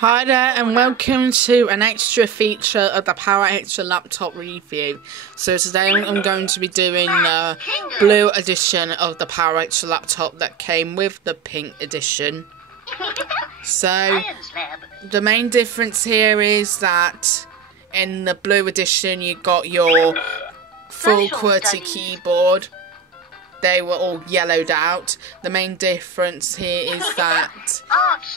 Hi there and welcome to an extra feature of the Power Xtra Laptop review. So today I'm going to be doing the blue edition of the Power Xtra Laptop that came with the pink edition. So the main difference here is that in the blue edition you got your full QWERTY keyboard. They were all yellowed out. The main difference here is that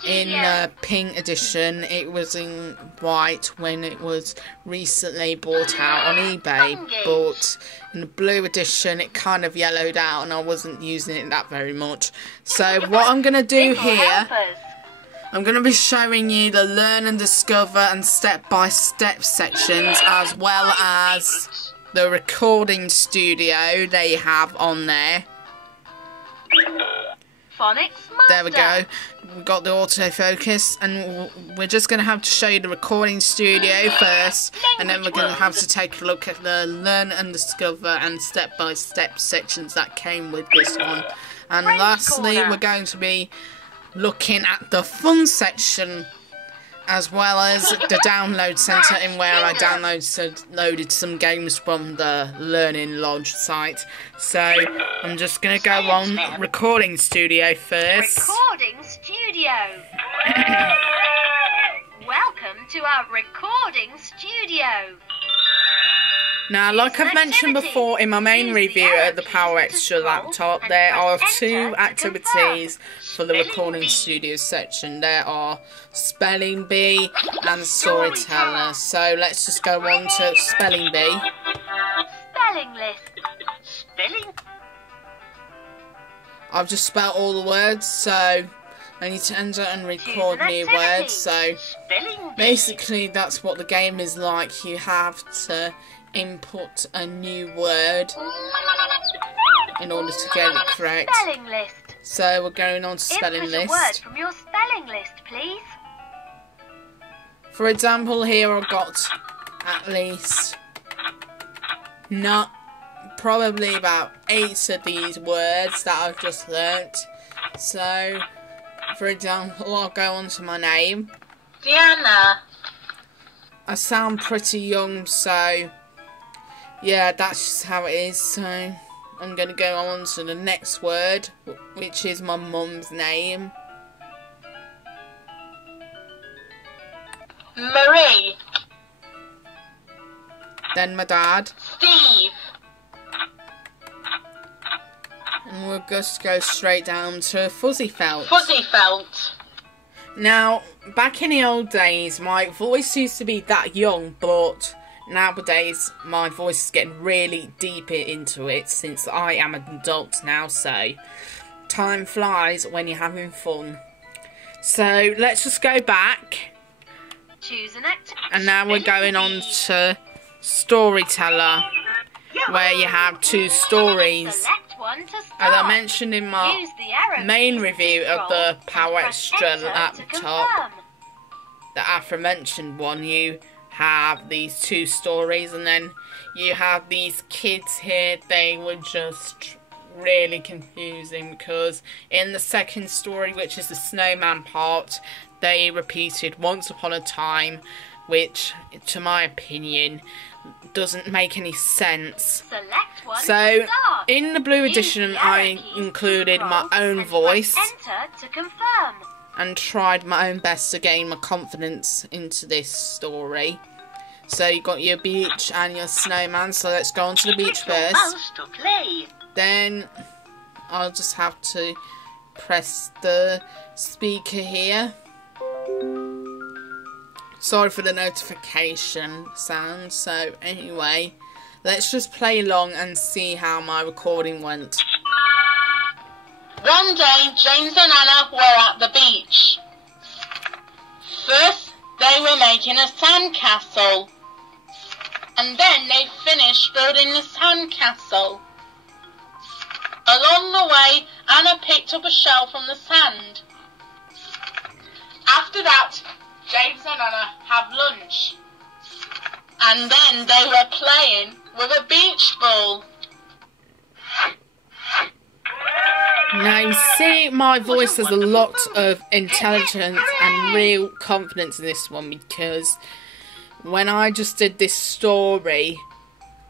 in the pink edition it was in white when it was recently bought out on eBay, but in the blue edition it kind of yellowed out and I wasn't using it that very much. So what I'm going to do here, I'm going to be showing you the learn and discover and step-by-step sections, as well as the recording studio they have on there. There we go. We've got the autofocus, and we're just going to have to show you the recording studio first, and then we're going to have to take a look at the learn and discover and step-by-step sections that came with this one. And lastly, we're going to be looking at the fun section, as well as the download centre, in where I downloaded some games from the Learning Lodge site. So I'm just going to go on recording studio first. Recording studio. Welcome to our recording studio. Now, like I've mentioned before in my main review of the Power Xtra Laptop, there are two activities for the recording studio section. There are Spelling Bee and Storyteller. So let's just go on to Spelling Bee. Spelling list. Spelling. I've just spelled all the words, so I need to enter and record new words. So basically that's what the game is like. You have to input a new word in order to get it correct. Spelling list. So we're going on to spelling list. Input a word from your spelling list, please. For example, here I've got at least probably about 8 of these words that I've just learnt. So, for example, I'll go on to my name. Diana. I sound pretty young, so yeah, that's just how it is. So I'm going to go on to the next word, which is my mum's name. Marie. Then my dad. Steve. And we'll just go straight down to Fuzzy Felt. Fuzzy Felt. Now, back in the old days, my voice used to be that young, but nowadays my voice is getting really deep into it since I am an adult now, so time flies when you're having fun. So let's just go back. Choose an activity. And now we're going on to Storyteller, where you have 2 stories. Select one to start. As I mentioned in my main review of the Power Xtra Laptop, the aforementioned one, you have these 2 stories, and then you have these kids here. They were just really confusing, because in the second story, which is the snowman part, they repeated Once Upon a Time, which, to my opinion, doesn't make any sense. Select one So, to start. in the blue edition, I included my own voice Enter to confirm. and tried my own best to gain my confidence into this story. So you got your beach and your snowman, so let's go on to the beach first. Mouse to play. Then I'll just have to press the speaker here. Sorry for the notification sound. So anyway, let's just play along and see how my recording went. One day, James and Anna were at the beach. First, they were making a sandcastle, and then they finished building the sandcastle. Along the way, Anna picked up a shell from the sand. After that, James and Anna had lunch, and then they were playing with a beach ball. Now you see, my voice has a lot of intelligence and real confidence in this one, because when I just did this story,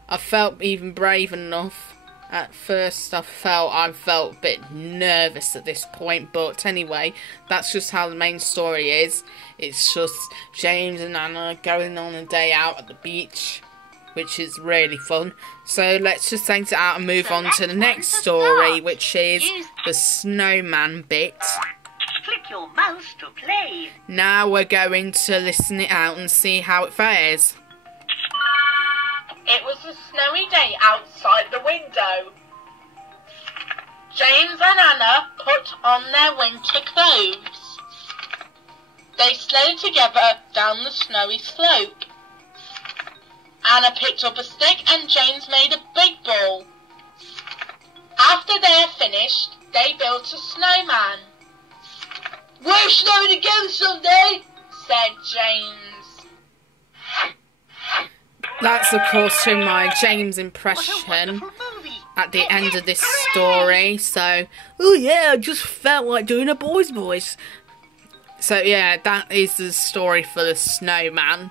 I felt even brave enough. At first I felt a bit nervous at this point, but anyway, that's just how the main story is. It's just James and Anna going on a day out at the beach, which is really fun. So let's just exit out and move on to the next story, which is the snowman bit. Click your mouse to play. Now we're going to listen it out and see how it fares. It was a snowy day outside the window. James and Anna put on their winter clothes. They slid together down the snowy slope. Anna picked up a stick and James made a big ball. After they had finished, they built a snowman. "We're snowing again someday," said James. That's of course to my James impression at the end of this story. So, oh yeah, I just felt like doing a boy's voice. So yeah, that is the story for the snowman.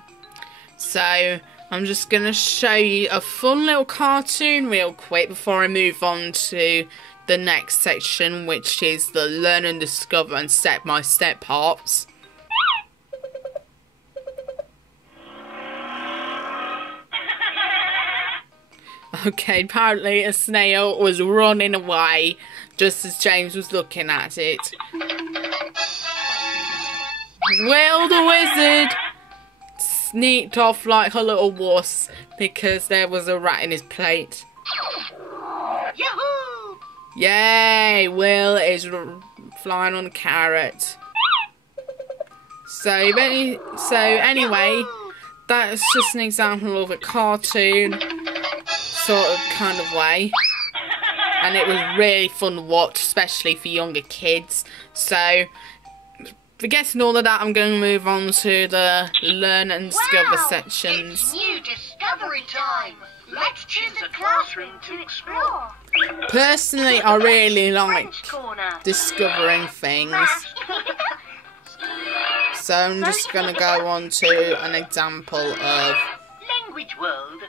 So I'm just going to show you a fun little cartoon real quick before I move on to the next section, which is the learn and discover and step-by-step parts. Okay, apparently a snail was running away just as James was looking at it. Will the wizard sneaked off like a little wuss because there was a rat in his plate. Yahoo! Yay! Will is flying on a carrot. So anyway, that's just an example of a cartoon sort of kind of way, and it was really fun to watch, especially for younger kids. So forgetting all of that, I'm going to move on to the learn and discover sections. It's new discovery time. Let's choose a classroom to explore. Personally, I really like French corner. discovering things. So I'm just going to go on to an example of Language world.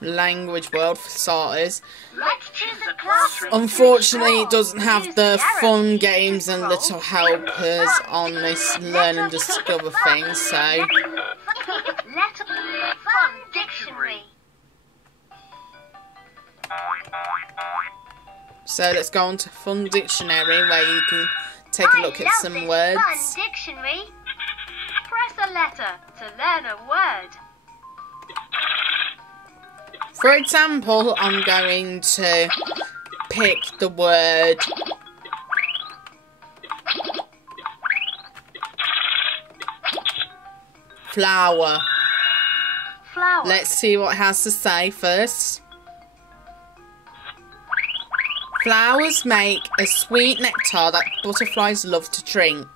Language World for starters. Let's choose a classroom. Unfortunately, it doesn't have the fun games and little helpers on this learn and discover thing, so Letter fun dictionary. let's go on to Fun Dictionary, where you can take a look at some Fun words. dictionary. Press a letter to learn a word. For example, I'm going to pick the word flower. Flower. Let's see what it has to say first. Flowers make a sweet nectar that butterflies love to drink.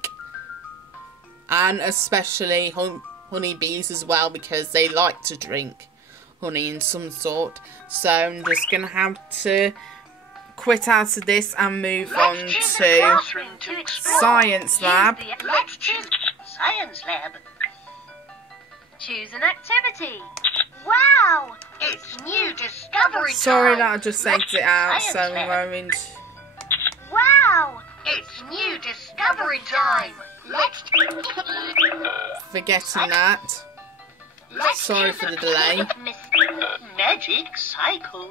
And especially honeybees as well, because they like to drink honey in some sort. So I'm just going to have to quit out of this and move on to Science Lab. Let's choose Science Lab. Choose an activity. Wow! It's new discovery time. Sorry that I just exited it out, so I'm going to... Wow! It's new discovery time. Let's Forgetting that. Sorry for the delay. Magic cycle.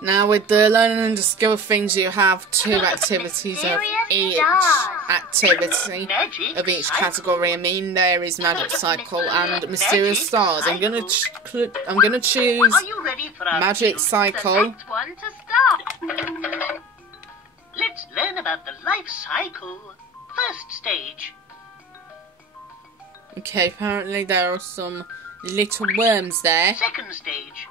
Now with the learning and discover things, you have 2 activities of each activity of each category. I mean, there is Magic Cycle and Mysterious Stars. I'm gonna choose Are you ready for our Magic Cycle. select one to start? Let's learn about the life cycle. First stage. Okay, apparently there are some little worms there. Second stage.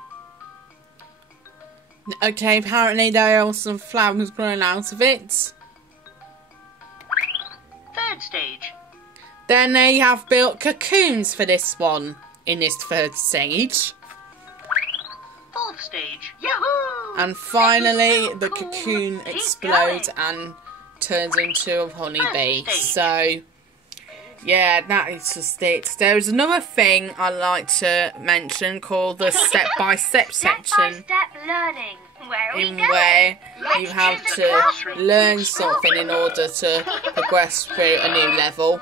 Okay, apparently there are some flowers growing out of it. Third stage. Then they have built cocoons for this one, in this 3rd stage. Fourth stage. Yahoo! And finally, the cocoon explodes and turns into a honeybee. So, yeah, that is just it. There's another thing I'd like to mention called the step-by-step section, learning. where you have to learn something in order to progress through a new level.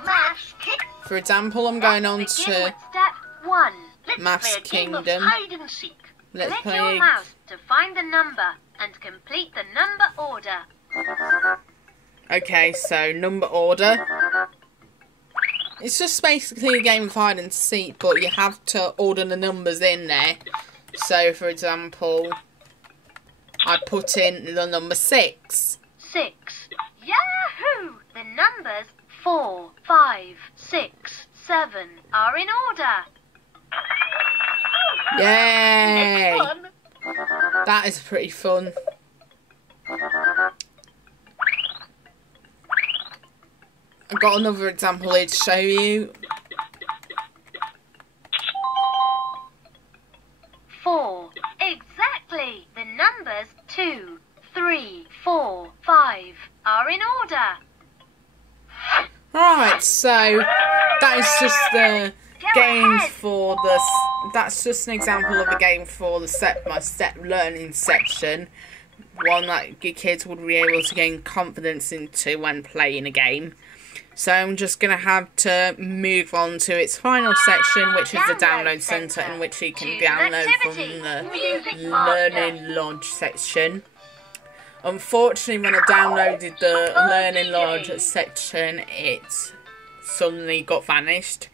For example, I'm going on to Step 1. Maths Kingdom. Let's Click play. your mouse to find the number and complete the number order. Okay, so number order. It's just basically a game of hide and seek, but you have to order the numbers in there. So, for example, I put in the number 6. 6. Yahoo! The numbers 4, 5, 6, 7 are in order. Yay! That is pretty fun. I've got another example here to show you. 4. Exactly. The numbers 2, 3, 4, 5 are in order. Right, so that is just the game for the. That's just an example of a game for the step-by-step learning section. One that your kids would be able to gain confidence into when playing a game. So I'm just going to have to move on to its final section, which is the download centre, in which you can download from the Learning Lodge section. Unfortunately, when I downloaded the Learning Lodge section, it suddenly got vanished.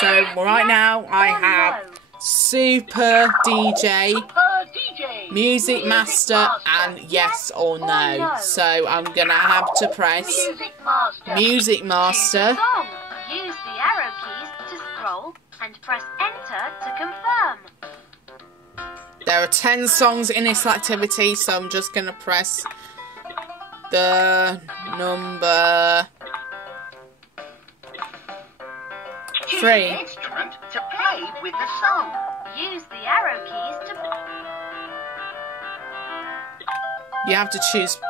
So right now I have Super DJ, Music Master, and Yes or No. So I'm gonna have to press Music Master. Use the arrow keys to scroll and press enter to confirm. There are 10 songs in this activity, so I'm just gonna press the number 3. Instrument to play with the song. Use the arrow keys to... You have to choose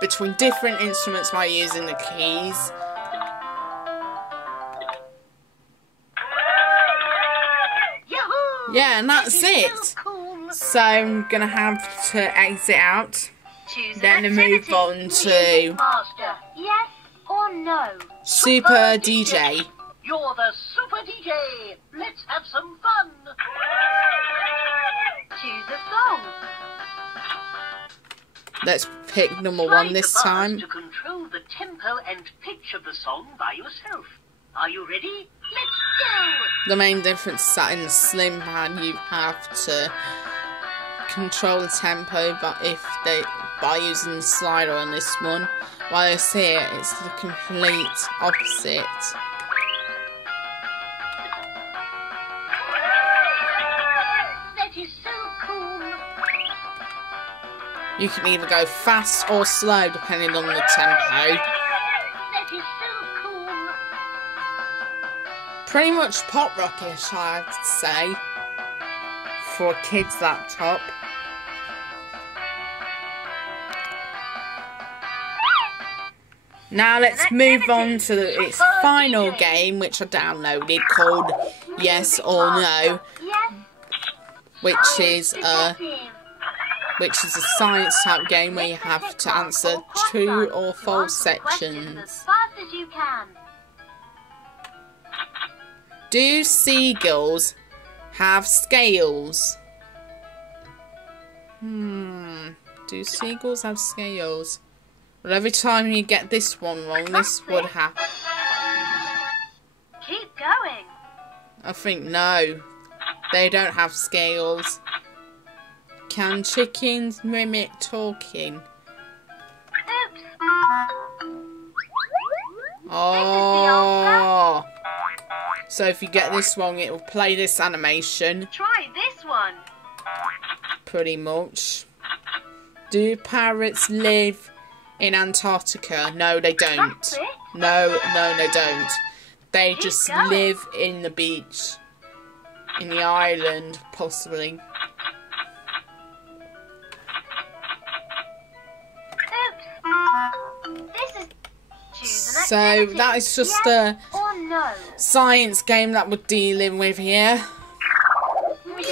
between different instruments by using the keys. Yahoo! Yeah, and that's it. So I'm gonna have to exit out. Choose an Then activity. move on to Master, yes or no? Super DJ. You're the Super DJ. Let's have some fun. Choose a song. Let's pick number 1 this time. To control the tempo and pitch of the song by yourself. Are you ready? Let's go. The main difference is that in the slim pad you have to control the tempo, but by using the slider on this one, while it's here it's the complete opposite. That is so cool. You can either go fast or slow depending on the tempo. That is so cool. Pretty much pop rockish, I have to say, for a kid's laptop. Now let's move on to its final game, which I downloaded, called Yes or No, Yes. which is a science type game where you have to answer true or false sections. As fast as you can. Do seagulls have scales? Do seagulls have scales? Well, every time you get this one wrong, this would happen. Keep going. I think no. They don't have scales. Can chickens mimic talking? Oops. Oh. So if you get this wrong, it will play this animation. Try this one. Pretty much. Do parrots live in Antarctica? No, they don't. That's it. No, they don't. They Keep just going. live in the beach. In the island, possibly. So that is just a science game that we're dealing with here.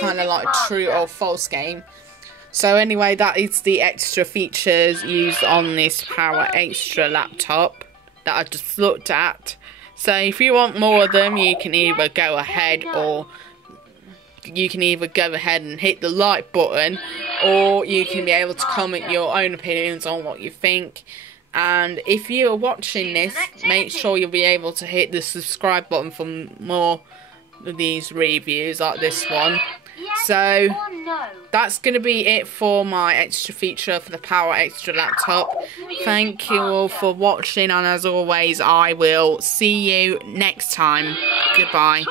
Kind of like true or false game. So anyway, that is the extra features used on this Power Xtra laptop that I just looked at. So if you want more of them, you can either go ahead and hit the like button, or you can be able to comment your own opinions on what you think. And if you're watching this, make sure you'll be able to hit the subscribe button for more of these reviews like this one. So that's going to be it for my extra feature for the Power Xtra laptop. Thank you all for watching, and as always, I will see you next time. Goodbye.